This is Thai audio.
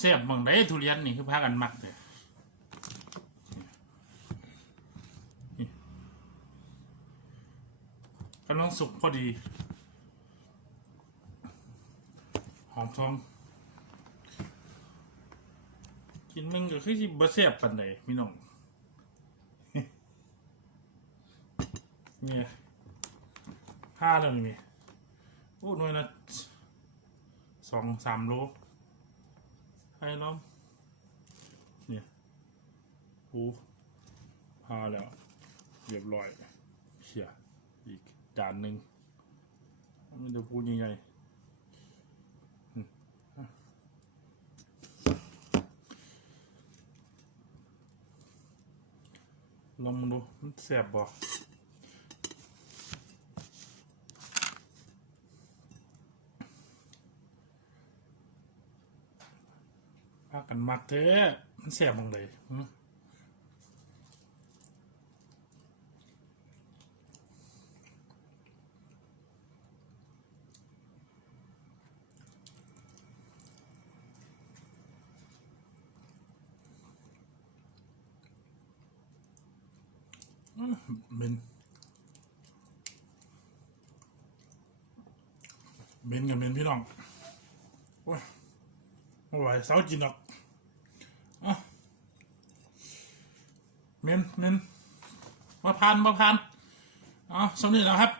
แซ่บหมองได้ทุเรียนนี่คือพากันมักเลยนี่กำลังสุกพอดี หอมทอง กินมึงก็คือสิบ่แซ่บปานใดพี่น้องเนี่ยห้าแล้วนี่มีพูดหน่อยนะสองสามโล ให้น้องเนี่ยหูพาแล้ว เรียบร้อยเชียอีกจานหนึ่งมันจะพูดยังไงลองมาดูมันแสบบ่ากันมักเท้มันแสบมังเลยหึเมนเมนกับเมนพี่น้องโอ้ย ไม่ไหวเสาจินหรอกอะเมนเมนมาพานมาพานอ๋อสำเร็จแล้วครับ